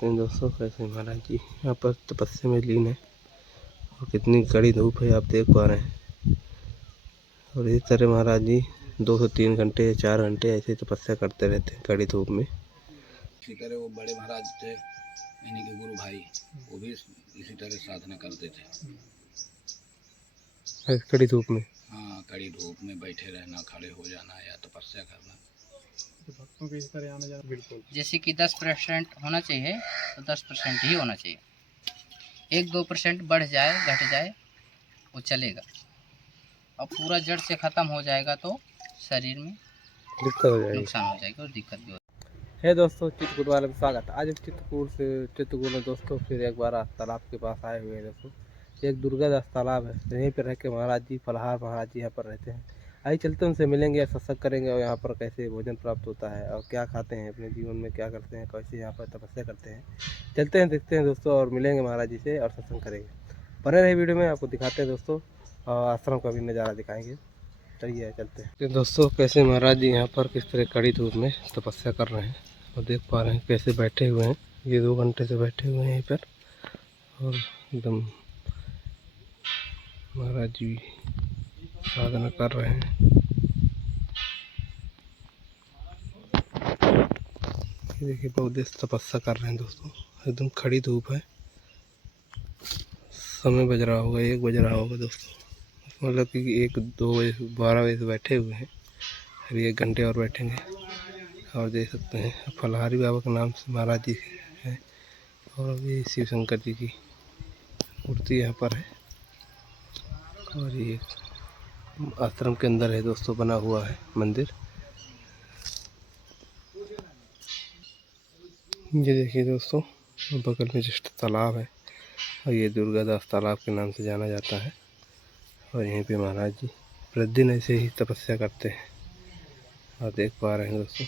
सकते हैं दोस्तों कैसे महाराज जी यहाँ पर तपस्या में लीन है और कितनी कड़ी धूप है आप देख पा रहे हैं। और इस तरह महाराज जी 2 से 3 घंटे या 4 घंटे ऐसे तपस्या करते रहते हैं कड़ी धूप में। इसी तरह वो बड़े महाराज थे, इन्हीं के गुरु भाई, वो भी इसी तरह साधना करते थे। कड़ी धूप में, हाँ, कड़ी धूप में बैठे रहना, खड़े हो जाना या तपस्या करना। तो भक्तों के इस तरह आने जाना बिल्कुल जैसे कि 10% होना चाहिए तो 10% ही होना चाहिए। 1-2% बढ़ जाए घट जाए वो चलेगा, और पूरा जड़ से ख़त्म हो जाएगा तो शरीर में दिक्कत हो जाएगी, नुकसान हो जाएगा और दिक्कत भी हो जाएगी। है दोस्तों चित्रकूट वाले में स्वागत। आज चित्रकूट में दोस्तों फिर एक बार तालाब के पास आए हुए हैं दोस्तों। एक दुर्गादास तालाब है, यहीं पर रह के महाराज जी फलाहार महाराज जी यहाँ पर रहते हैं। आइए चलते उनसे मिलेंगे, सत्संग करेंगे और यहाँ पर कैसे भोजन प्राप्त होता है और क्या खाते हैं अपने जीवन में, क्या करते हैं, कैसे यहाँ पर तपस्या करते हैं। चलते हैं, देखते हैं दोस्तों और मिलेंगे महाराज जी से और सत्संग करेंगे। बने रहे वीडियो में, आपको दिखाते हैं दोस्तों और आश्रम का भी नज़ारा दिखाएंगे। चलिए चलते हैं दोस्तों कैसे महाराज जी यहाँ पर किस तरह कड़ी धूप में तपस्या कर रहे हैं और देख पा रहे हैं कैसे बैठे हुए हैं। ये 2 घंटे से बैठे हुए हैं यहीं पर और एकदम महाराज जी साधना कर रहे हैं। ये देखिए बहुत देर तपस्या कर रहे हैं दोस्तों, एकदम खड़ी धूप है। समय बज रहा होगा 1 बज रहा होगा दोस्तों, मतलब कि 1-2 बजे 12 बजे से बैठे हुए हैं। अभी 1 घंटे और बैठेंगे और देख सकते हैं फलहारी बाबा के नाम से महाराज जी है और अभी शिव शंकर जी की मूर्ति यहाँ पर है। और ये आश्रम के अंदर है दोस्तों बना हुआ है मंदिर। ये देखिए दोस्तों बगल में जस्ट तालाब है और ये दुर्गादास तालाब के नाम से जाना जाता है। और यहीं पे महाराज जी प्रतिदिन ऐसे ही तपस्या करते हैं और देख पा रहे हैं दोस्तों।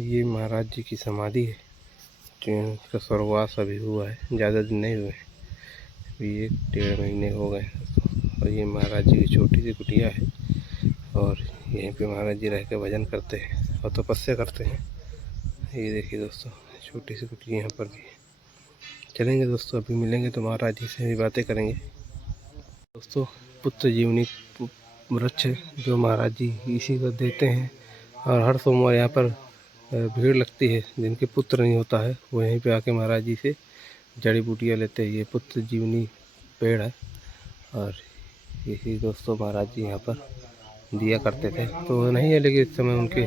ये महाराज जी की समाधि है जिनका स्वर्गवास अभी हुआ है, ज़्यादा दिन नहीं हुए, अभी 1-1.5 महीने हो गए दोस्तों। और ये महाराज जी की छोटी सी कुटिया है और यहीं पे महाराज जी रह के भजन करते हैं और तपस्या करते हैं। ये देखिए दोस्तों छोटी सी कुटिया यहाँ पर भी। चलेंगे दोस्तों, अभी मिलेंगे तो महाराज जी से भी बातें करेंगे। दोस्तों पुत्र जीवनी वृक्ष जो महाराज जी इसी को देते हैं और हर सोमवार यहाँ पर भीड़ लगती है। जिनके पुत्र नहीं होता है वो यहीं पे आके महाराज जी से जड़ी बूटियाँ लेते हैं। ये पुत्र जीवनी पेड़ है और यही दोस्तों महाराज जी यहाँ पर दिया करते थे, तो नहीं है लेकिन इस समय उनके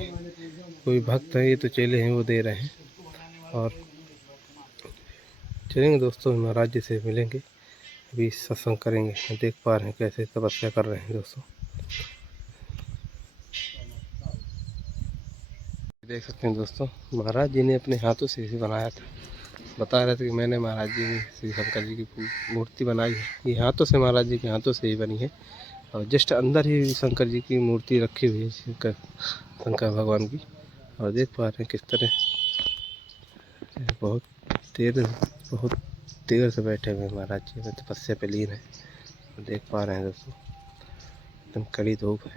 कोई भक्त हैं, ये तो चेले हैं, वो दे रहे हैं। और चलेंगे दोस्तों महाराज जी से मिलेंगे, अभी सत्संग करेंगे। देख पा रहे हैं कैसे तपस्या कर रहे हैं दोस्तों, देख सकते हैं दोस्तों। महाराज जी ने अपने हाथों से इसे बनाया था, बता रहे थे कि मैंने महाराज जी ने श्री शंकर जी की मूर्ति बनाई है। ये हाथों से महाराज जी के हाथों से ही बनी है और जस्ट अंदर ही शंकर जी की मूर्ति रखी हुई है, शंकर भगवान की। और देख पा रहे हैं किस तरह बहुत देर से बैठे हुए महाराज जी में तपस्या पे लीन है। देख पा रहे हैं दोस्तों एकदम कड़ी धूप है,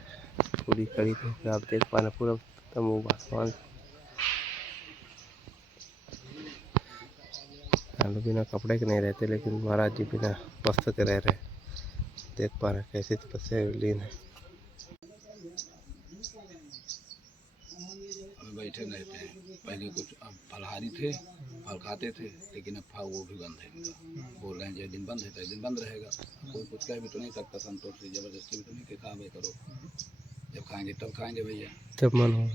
पूरी कड़ी धूप है। आप देख पा रहे हैं पूरा एकदम आसमान लोग बिना कपड़े के नहीं रहते, लेकिन महाराज जी बिना वस्त्र के रह रहे हैं। देख पा रहे हैं कैसे तपस्या में लीन है। बैठे रहते हैं, पहले कुछ अब फलहारी थे, फल खाते थे, लेकिन अब वो भी बंद है इनका। बोल रहे हैं जय दिन बंद है तो दिन बंद रहेगा। कोई कुछ कह भी तो नहीं सकता, संतोष से जबरदस्ती भी तो नहीं कि खावे करो, जब खाएंगे तब खाएंगे भैया, जब मन होगा।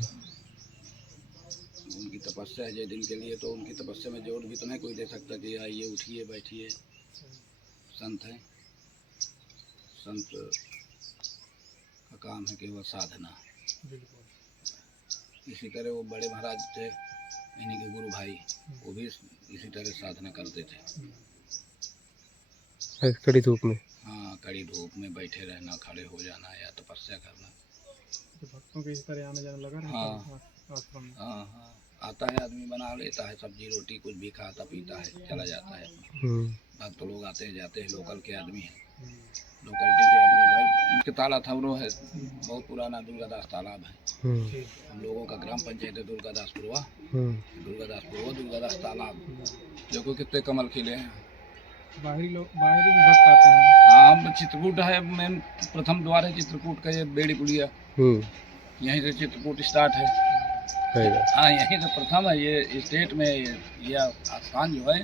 उनकी तपस्या है जय दिन के लिए, तो उनकी तपस्या में जोर भी तो नहीं कोई दे सकता कि आइए उठिए बैठिए। संत है, संत का काम है केवल साधना। इसी तरह वो बड़े महाराज थे, इन्हीं के गुरु भाई, वो भी इसी तरह साधना करते थे। कड़ी धूप में, हाँ, कड़ी धूप में बैठे रहना, खड़े हो जाना या तपस्या करना। तो भक्तों के इस तरह आने जाना लगा रहता हाँ, है आश्रम में। हाँ हाँ, आता है आदमी बना लेता है सब्जी रोटी, कुछ भी खाता पीता है, चला जाता है। भक्त लोग आते हैं जाते हैं, लोकल के आदमी हैं, लोकलिटी के आदमी भाई उनके ताला था वो है बहुत पुराना दुर्गादास तालाब है। हम लोगों का ग्राम पंचायत है दुर्गादासपुरवा, दुर्गादास तालाब। देखो कितने कमल खिले हैं। बाहरी भी भक्त आते हैं। हाँ, चित्रकूट है मेन प्रथम द्वार है चित्रकूट का, ये बेड़ी पुड़िया यहीं से चित्रकूट स्टार्ट है। हाँ, यहीं से प्रथम है, ये स्टेट में ये स्थान जो है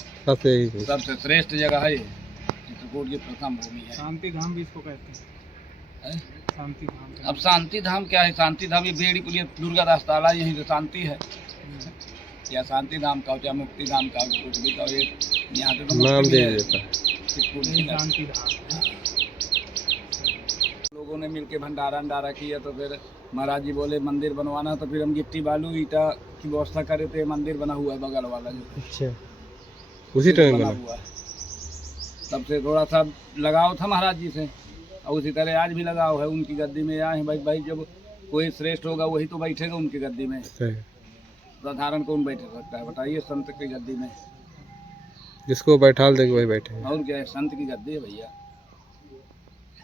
सबसे श्रेष्ठ जगह है, चित्रकूट की प्रथम भूमि है। शांति धाम भी इसको कहते हैं। शांति धाम अब शांति धाम क्या है? शांति धाम ये बेड़ी पुलिया दुर्गादास ताला, यहीं से शांति है। या शांति धाम का हो चाहे मुक्ति धाम का हो, कुछ भी का हो, ये यहाँ पे तो नाम दे देता है शांति धाम। लोगों ने मिलके भंडारा किया, तो फिर महाराज जी बोले मंदिर बनवाना, तो फिर हम गिट्टी बालू ईटा की व्यवस्था करे थे। मंदिर बना हुआ है बगल वाला जो। अच्छा, उसी टाइम बना हुआ है। तब से थोड़ा सा लगाव था महाराज जी से, और उसी तरह आज भी लगाव है। उनकी गद्दी में आए हैं भाई, जब कोई श्रेष्ठ होगा वही तो बैठेगा उनकी गद्दी में। साधारण कौन बैठ सकता है बताइए? संत की गद्दी में जिसको बैठा देंगे वही बैठे। और क्या है, संत की गद्दी है भैया,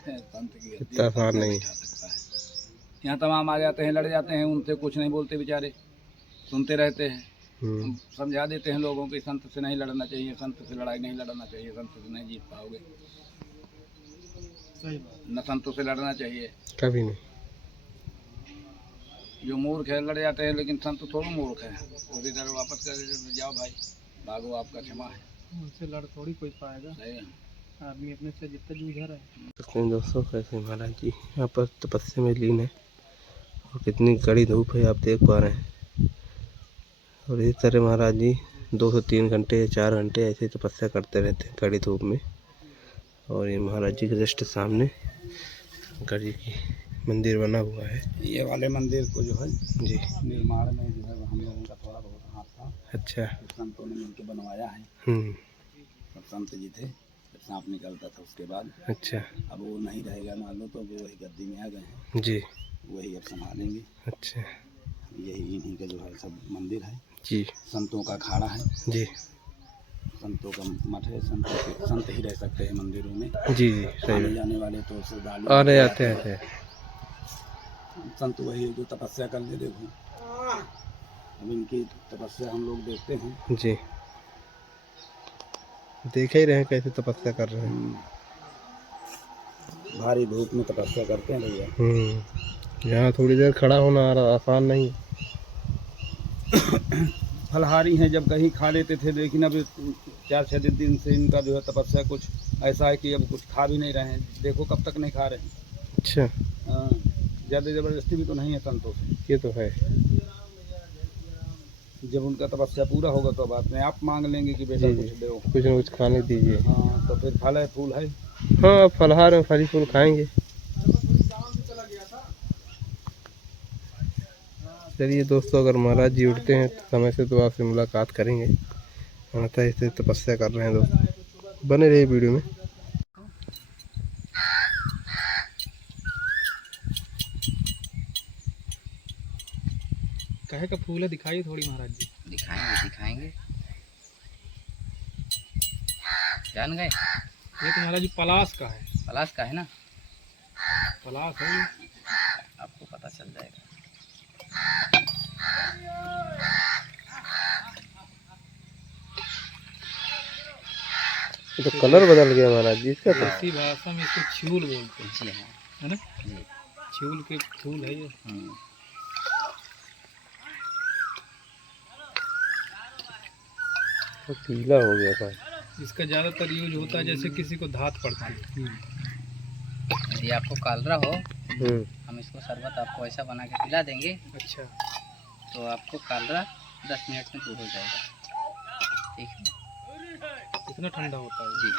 संत की गद्दी आसान नहीं सकता है। यहाँ तमाम आ जाते हैं, लड़ जाते हैं, उनसे कुछ नहीं बोलते बेचारे, सुनते रहते हैं। समझा देते हैं लोगों को संत से नहीं लड़ना चाहिए, संत से लड़ाई नहीं लड़ना चाहिए, संत से नहीं जीत पाओगे, न संतों से लड़ना चाहिए कभी नहीं। जो मूर्ख है लड़ जाते हैं, लेकिन संत थोड़ा मूर्ख है, उसी तरह वापस कर जाओ भाई, भागो, आपका क्षमा है। उनसे लड़ थोड़ी कोई पाएगा, आदमी अपने से जितना जूझ रहा है। दोस्तों कैसे महाराज जी यहाँ पर तपस्या में लीन है, और कितनी कड़ी धूप है आप देख पा रहे हैं। और इस तरह महाराज जी 2 से 3 घंटे 4 घंटे ऐसे तपस्या करते रहते हैं कड़ी धूप में। और ये महाराज जी के जस्ट सामने शंकर जी की मंदिर बना हुआ है। ये वाले मंदिर को जो है जी निर्माण में जो है हम लोगों का थोड़ा बहुत हाथ था। अच्छा, संतों ने मिलकर बनवाया है। सब संत जी थे, जब सांप निकलता था उसके बाद। अच्छा, अब वो नहीं रहेगा मान लो, तो वो वही गद्दी में आ गए हैं जी, वही अब संभालेंगे। अच्छा, यही इन्हीं का जो है सब मंदिर है जी, संतों का अखाड़ा है जी, संतों का मठ है। संत ही रह सकते हैं मंदिरों में जी, सही जाने वाले तो श्रद्धालु आने आते हैं। संत वही जो तपस्या कर ले, देखो अब इनकी तपस्या हम लोग देखते हैं जी, देख ही रहे हैं कैसे तपस्या कर रहे हैं। भारी धूप में तपस्या करते हैं भैया। यहाँ थोड़ी देर खड़ा होना आसान नहीं। फलहारी हैं, जब कहीं खा लेते थे, लेकिन अब 4-6 दिन से इनका जो है तपस्या कुछ ऐसा है कि अब कुछ खा भी नहीं रहे हैं। देखो कब तक नहीं खा रहे हैं। अच्छा, ज़्यादा ज़बरदस्ती भी तो नहीं है संतों से, ये तो है। जब उनका तपस्या पूरा होगा तो बात में आप मांग लेंगे कि बेटा कुछ दो, कुछ न कुछ खाने दीजिए। हाँ, तो फिर फल है फूल है। हाँ, फलहार में फल फूल खाएंगे। चलिए दोस्तों, अगर महाराज जी उठते हैं तो समय से तो आपसे मुलाकात करेंगे। अन्यथा ऐसे तपस्या कर रहे हैं दोस्तों, बने रहिए वीडियो में। कहे का फूल है, दिखाइए थोड़ी महाराज जी। दिखाएंगे जान गए। ये तो महाराज जी पलाश का है। पलाश का है ना, पलाश है, आपको पता चल जाएगा। तो कलर बदल गया महाराज जी इसका। तो इसी भाषा में इसको छूल बोलते हैं जी, हाँ, है ना जी, छूल के फूल है ये। तो पीला हो गया था। इसका ज़्यादातर यूज होता है जैसे किसी को धात पड़ता है। यदि आपको कालरा हो, हम इसको शरबत आपको ऐसा बना के पिला देंगे। अच्छा, तो आपको कालरा 10 मिनट में दूर हो जाएगा। ठीक है, इतना ठंडा होता है जी।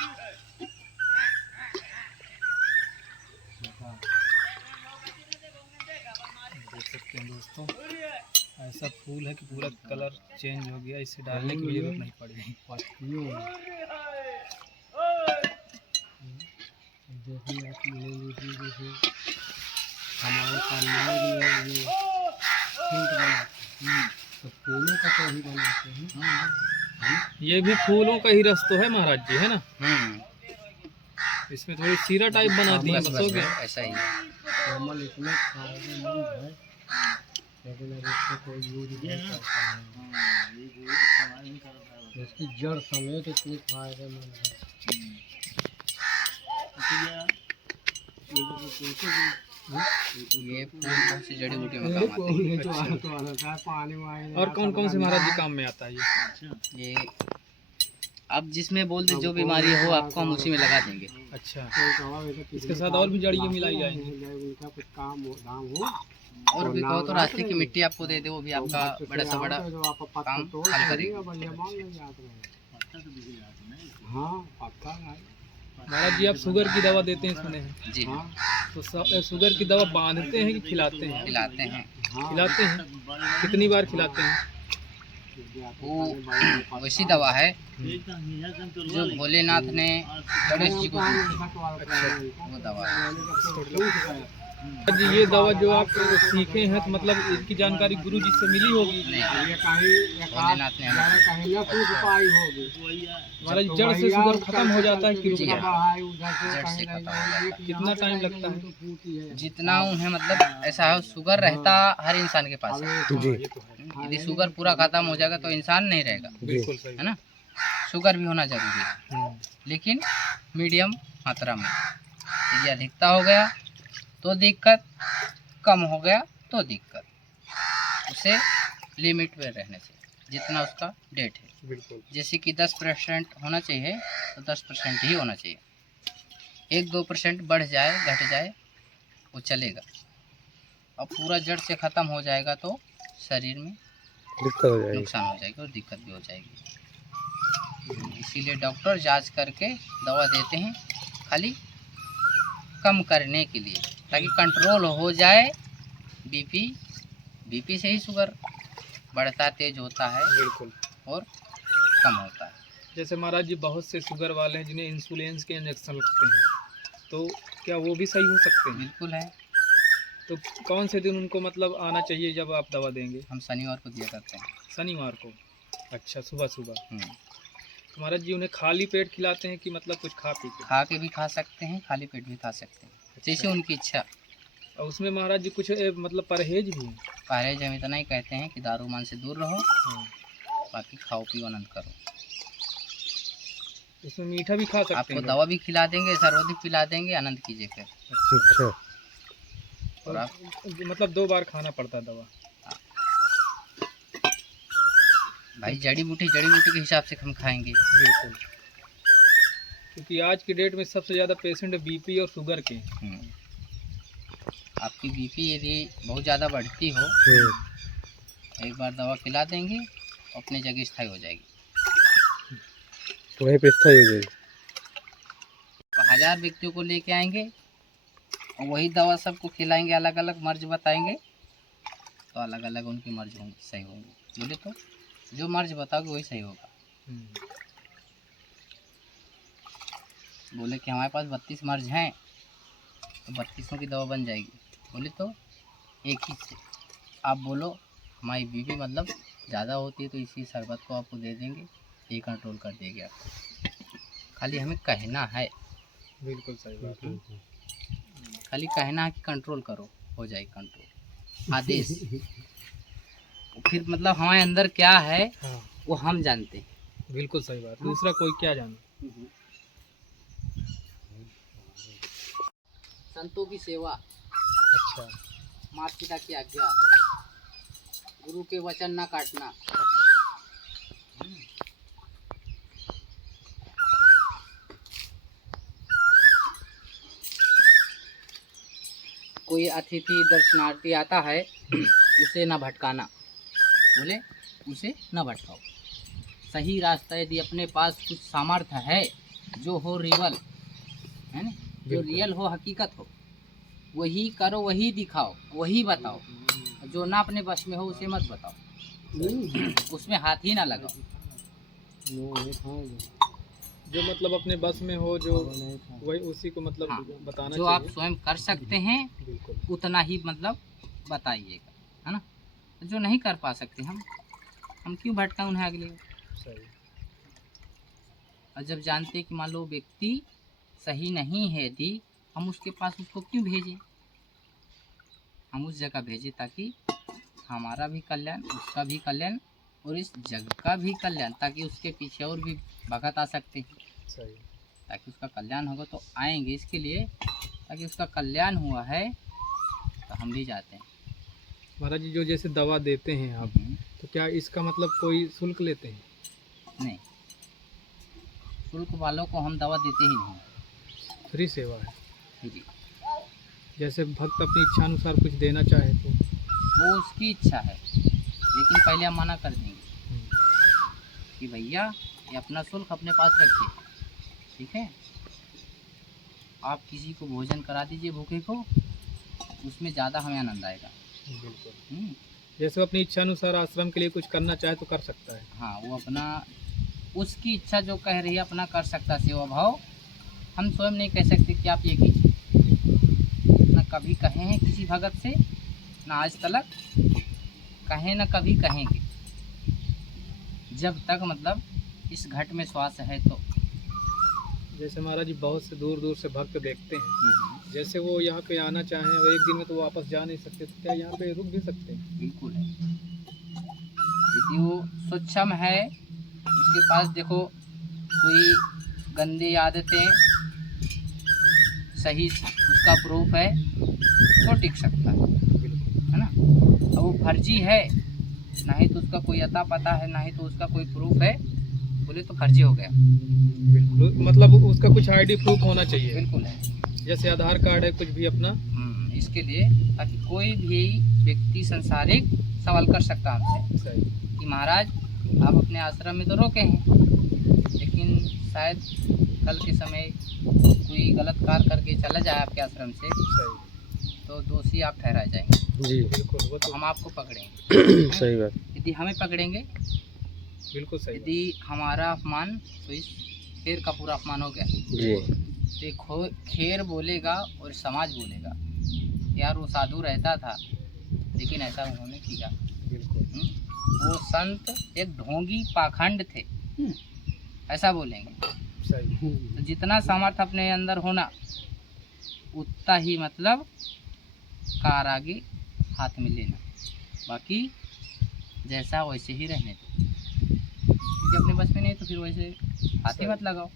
देख सकते हैं दोस्तों, ऐसा फूल है कि पूरा कलर चेंज हो गया, इसे डालने की जरूरत नहीं पड़ेगी। हमारे तो फूलों का तो ही बनाते हैं। ये भी फूलों का ही रस तो है महाराज जी, है ना। इसमें थोड़ी सीरा टाइप बना दी है बस बस हो बस गया। ऐसा ही है। इसकी जड़ समेत इतनी फायदेमंद है। ये फूल बहुत सी जड़ी बूटी में काम आते हैं। और कौन कौन से महाराज जी काम में आता है ये? ये अब जिसमें बोल दे जो बीमारी हो आपको हम उसी में लगा देंगे। अच्छा, इसके साथ और भी जड़ियाँ मिलाई जाएंगी? और भी कहो तो रास्ते की मिट्टी आपको दे दे, वो भी आपका बड़ा से बड़ा काम हल करेगा। महाराज जी आप शुगर की दवा देते हैं सुने हैं, जी हाँ, तो शुगर की दवा बांधते हैं कि खिलाते हैं? खिलाते हैं। खिलाते हैं। कितनी बार खिलाते हैं? वो वैसी दवा है जो भोलेनाथ ने गणेश जी को दी थी, वो दवा है। जी ये दवा जो आप सीखे हैं तो मतलब इसकी जानकारी गुरु जी से मिली होगी? नहीं, भोलेनाथ ने हमें महाराज जड़ से शुगर खत्म हो जाता है कि रुक जी जाता हाँ, है? जड़ से खत्म हो जाता है। कितना टाइम लगता है? जितना उन्हें मतलब ऐसा है, शुगर रहता हर इंसान के पास है। जी ये तो है, यदि शुगर पूरा खत्म हो जाएगा तो इंसान नहीं रहेगा, बिल्कुल सही। है ना। शुगर भी होना जरूरी है, लेकिन मीडियम मात्रा में। यदि अधिकता हो गया तो दिक्कत, कम हो गया तो दिक्कत। उसे लिमिट में रहने से, जितना उसका डेट है। बिल्कुल। जैसे कि 10% होना चाहिए तो 10% ही होना चाहिए। 1-2% बढ़ जाए घट जाए वो चलेगा, और पूरा जड़ से ख़त्म हो जाएगा तो शरीर में दिक्कत हो जाएगी। नुकसान हो जाएगी और दिक्कत भी हो जाएगी। इसीलिए डॉक्टर जांच करके दवा देते हैं, खाली कम करने के लिए, ताकि कंट्रोल हो जाए। बीपी से ही शुगर बढ़ता तेज होता है बिल्कुल। और कम होता है। जैसे महाराज जी बहुत से शुगर वाले हैं जिन्हें इंसुलिन के इंजेक्शन लगते हैं, तो क्या वो भी सही हो सकते हैं? बिल्कुल है। तो कौन से दिन उनको मतलब आना चाहिए जब आप दवा देंगे? हम शनिवार को दिया करते हैं। शनिवार को? अच्छा, सुबह सुबह। हम्म। तो महाराज जी उन्हें खाली पेट खिलाते हैं कि मतलब कुछ खा पी के? खा के भी खा सकते हैं, खाली पेट भी खा सकते हैं, जैसे उनकी इच्छा। और उसमें महाराज जी कुछ मतलब परहेज भी है? परहेज हम इतना ही कहते हैं कि दारू मान से दूर रहो, बाकी खाओ पियो आनंद करो। उसमें मीठा भी खा सकते आपको हैं? दवा भी खिला देंगे, सर्वाधिक पिला देंगे, आनंद कीजिए फिर। अच्छा, और आप मतलब 2 बार खाना पड़ता है दवा? भाई जड़ी बूटी के हिसाब से हम खाएंगे। बिल्कुल, क्योंकि आज की डेट में सबसे ज़्यादा पेशेंट बीपी और शुगर के हैं। आपकी बीपी यदि बहुत ज़्यादा बढ़ती हो, एक बार दवा खिला देंगे, अपनी जगह स्थायी हो जाएगी। वहीं पे स्थायी हो जाएगी। 1000 व्यक्तियों को लेके आएंगे और वही दवा सबको खिलाएंगे, अलग अलग मर्ज बताएंगे, तो अलग अलग उनके मर्ज होंगे, सही होंगे। बोले तो जो मर्ज बताओगे वही सही होगा। बोले कि हमारे पास 32 मर्ज हैं तो 32 की दवा बन जाएगी, बोले तो एक ही से। आप बोलो हमारी बीपी मतलब ज़्यादा होती है तो इसी शरबत को आपको दे देंगे, ये कंट्रोल कर देगी आपको। खाली हमें कहना है। बिल्कुल सही बात है। खाली कहना है कि कंट्रोल करो, हो जाएगी कंट्रोल। आदेश फिर मतलब हमारे अंदर क्या है हाँ, वो हम जानते हैं। बिल्कुल सही बात। दूसरा कोई क्या जाने? संतों की सेवा, अच्छा, माता पिता की आज्ञा, गुरु के वचन ना काटना। कोई अतिथि दर्शनार्थी आता है उसे ना भटकाना, बोले उसे ना भटकाओ। सही रास्ता, यदि अपने पास कुछ सामर्थ्य है जो हो रियल, है ना, जो रियल हो, हकीकत हो, वही करो, वही दिखाओ, वही बताओ। जो ना अपने बस में हो उसे मत बताओ, उसमें हाथ ही ना लगाओ। जो मतलब अपने बस में हो, जो वही उसी को मतलब हाँ, बताना जो चाहिए। आप स्वयं कर सकते हैं बिल्कुल उतना ही मतलब बताइएगा, है ना। जो नहीं कर पा सकते हम क्यों भटकाएं उन्हें अगले। सही। और जब जानते हैं कि मान लो व्यक्ति सही नहीं है यदि हम उसके पास उसको क्यों भेजें? हम उस जगह भेजें ताकि हमारा भी कल्याण, उसका भी कल्याण और इस जग का भी कल्याण, ताकि उसके पीछे और भी भगत आ सकते हैं, सही। ताकि उसका कल्याण होगा तो आएंगे इसके लिए, ताकि उसका कल्याण हुआ है तो हम भी जाते हैं। महाराज जी, जो जैसे दवा देते हैं आप, तो क्या इसका मतलब कोई शुल्क लेते हैं? नहीं, शुल्क वालों को हम दवा देते ही नहीं, फ्री सेवा है। जी। जैसे भक्त अपनी इच्छा अनुसार कुछ देना चाहे तो वो उसकी इच्छा है, लेकिन पहले हम मना कर देंगे कि भैया ये अपना शुल्क अपने पास रखिए, ठीक है? आप किसी को भोजन करा दीजिए भूखे को, उसमें ज़्यादा हमें आनंद आएगा। बिल्कुल। जैसे वो अपनी इच्छा अनुसार आश्रम के लिए कुछ करना चाहे तो कर सकता है। हाँ, वो अपना उसकी इच्छा जो कह रही है अपना कर सकता है सेवा भाव। हम स्वयं नहीं कह सकते कि आप ये कीजिए, ना कभी कहे हैं किसी भगत से, ना आज तक कहें, ना कभी कहेंगे, जब तक मतलब इस घट में श्वास है तो। जैसे महाराज जी बहुत से दूर दूर से भक्त देखते हैं, जैसे वो यहाँ पे आना चाहें और एक दिन में तो वापस जा नहीं सकते, तो क्या यहाँ पे रुक भी सकते हैं? बिल्कुल है। यदि वो सक्षम है, उसके पास देखो कोई गंदी आदतें सही उसका प्रूफ है तो टिक सकता है ना। अब वो फर्जी है, ना ही तो उसका कोई अता पता है, ना ही तो उसका कोई प्रूफ है, बोले तो फर्जी हो गया। बिल्कुल, मतलब उसका कुछ आईडी प्रूफ होना चाहिए। बिल्कुल है, जैसे आधार कार्ड है, कुछ भी अपना। इसके लिए ताकि कोई भी व्यक्ति संसारिक सवाल कर सकता हमसे सही। कि महाराज आप अपने आश्रम में तो रोके हैं, लेकिन शायद कल के समय कोई गलत कार्य करके चला जाए आपके आश्रम से, सही। तो दोषी आप ठहराए जाएंगे। जी बिल्कुल, वो तो तो हम आपको पकड़ेंगे। सही बात। यदि हमें पकड़ेंगे, बिल्कुल सही। यदि हमारा अपमान तो इस खेर का पूरा अपमान हो गया। जी देखो, खेर बोलेगा और समाज बोलेगा यार वो साधु रहता था, लेकिन ऐसा उन्होंने किया। बिल्कुल। वो संत एक ढोंगी पाखंड थे, ऐसा बोलेंगे। सही। तो जितना सामर्थ्य अपने अंदर होना, उतना ही मतलब कार आगे हाथ में लेना, बाकी जैसा वैसे ही रहने दो। क्योंकि अपने बस में नहीं तो फिर वैसे हाथ ही मत लगाओ।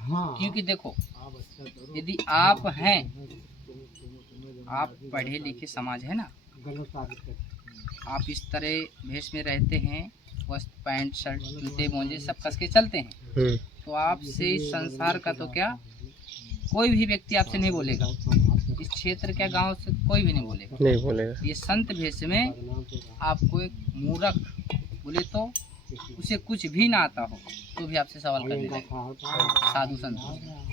हाँ, क्योंकि देखो, यदि आप हैं, आप पढ़े लिखे समाज है ना, आप इस तरह भेष में रहते हैं, वस्त्र पैंट शर्ट जूते मोजे सब कस के चलते हैं, तो आपसे इस संसार का तो क्या कोई भी व्यक्ति आपसे नहीं बोलेगा। इस क्षेत्र के गांव से कोई भी नहीं बोलेगा। ये संत भेष में आपको एक मूर्ख बोले तो उसे कुछ भी ना आता हो तो भी आपसे सवाल करने लगेगा। साधु संत,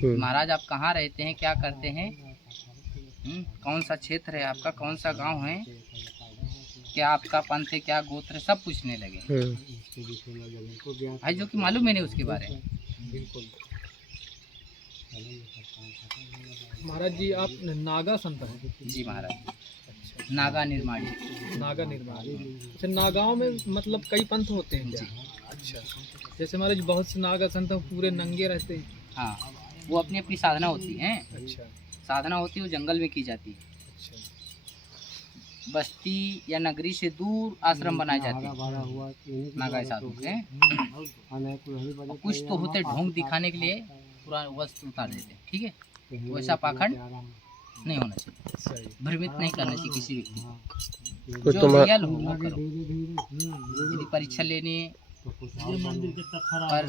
महाराज आप कहाँ रहते हैं, क्या करते हैं, कौन सा क्षेत्र है आपका, कौन सा गांव है, क्या आपका पंथ है, क्या गोत्र है, सब पूछने लगे भाई, जो कि मालूम ही नहीं उसके बारे में। बिल्कुल। महाराज जी आप नागा संत हैं? जी महाराज, नागा निर्माणी। नागा निर्माणी। अच्छा, नागाओं में मतलब कई पंथ होते हैं क्या? अच्छा। जैसे महाराज बहुत से नागा संत पूरे नंगे रहते हैं। हाँ, वो अपनी अपनी साधना होती है। अच्छा। साधना होती है वो जंगल में की जाती है। अच्छा। बस्ती या नगरी से दूर आश्रम बनाए जाते हैं नागा साधु के। कुछ तो होते ढोंग दिखाने के लिए पूरा वस्त्र उतार देते हैं, ठीक है? वैसा पाखंड नहीं होना चाहिए, भ्रमित नहीं करना चाहिए किसी व्यक्ति को। जो रियल हो वो करो। यदि परीक्षा लेने पर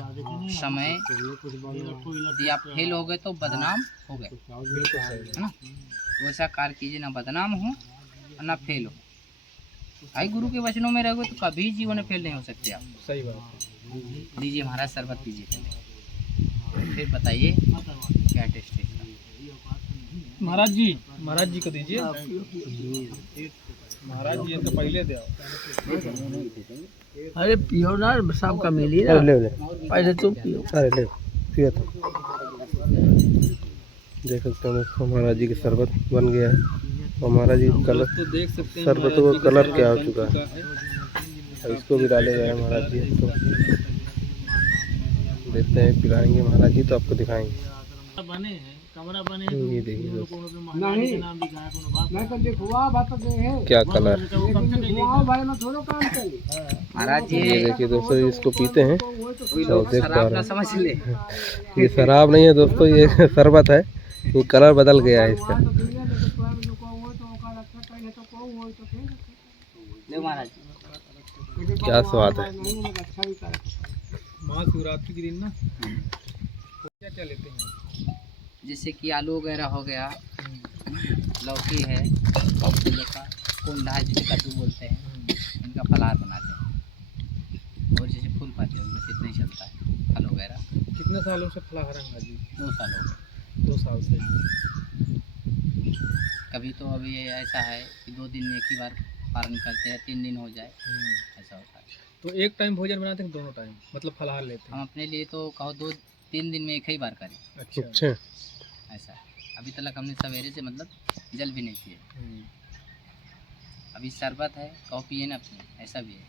समय यदि आप फेल हो गए तो बदनाम हो गए, है ना? वैसा कार्य कीजिए, ना बदनाम हो और ना फेल हो। भाई गुरु के वचनों में रहोगे तो कभी जीवन में फेल नहीं हो सकते आप। सही बात। लीजिए महाराज, शरबत पीजिए पहले, फिर बताइए क्या टेस्ट है इसका। महाराज जी को दीजिए। महाराज जी तो पहले दे। अरे पियो ना, शाम का मिली ना, ले पहले तुम पियो। अरे ले पियो तो। देख सकते हैं दोस्तों, महाराज जी की शरबत बन गया है और महाराज जी कलर, तो देख सकते हैं शरबत का कलर क्या हो चुका है। और इसको भी डाले गए हैं महाराज जी। तो देखते हैं, पिलाएंगे महाराज जी तो आपको दिखाएंगे। बने हैं, कमरा बने ये देखिए दोस्तों, नहीं नाम दिखाया मैं तो दिखवा बात दे है क्या कलर। दिखवाओ भाई मैं थोड़ा काम करी महाराज ये जी देखिए दोस्तों, इसको पीते हैं कोई तो लोग देख पा शराब रहे ना हैं। समझ ले। ये शराब नहीं है दोस्तों, ये शरबत है। ये कलर बदल गया है इसका। ले महाराज जी क्या स्वाद है। महाशिवरात्रि के दिन ना क्या क्या लेते हैं? जैसे कि आलू वगैरह हो गया, लौकी है, किलो का कुंडा है जिसे कद्दू बोलते हैं, इनका फलाहार बनाते हैं। और जैसे फूल पाते हैं बस इतना ही चलता है फल वगैरह। कितने सालों से फलाहार है जी? 2 साल हो गए। 2 साल से। कभी तो अभी ऐसा है कि 2 दिन में एक ही बार पारण करते हैं, 3 दिन हो जाए, ऐसा होता है। तो एक टाइम भोजन बनाते हैं दोनों टाइम, मतलब फलाहार लेते हम हैं? अपने लिए तो कहो 2-3 दिन में एक ही बार करें, अच्छा। ऐसा है। अभी तक हमने सवेरे से मतलब जल भी नहीं पिए। अभी शरबत है, कहो पिए ना अपने, ऐसा भी है।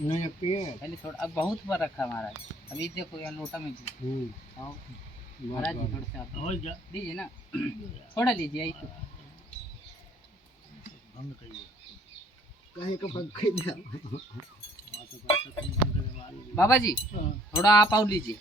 नहीं पिए पहले थोड़ा, अब बहुत बार रखा महाराज। अभी देखो यहाँ लोटा में भी आओ महाराज जी, थोड़ा सा आप दीजिए ना, थोड़ा लीजिए आई तो। कहीं का पंखे बाबा जी थोड़ा आप और लीजिए।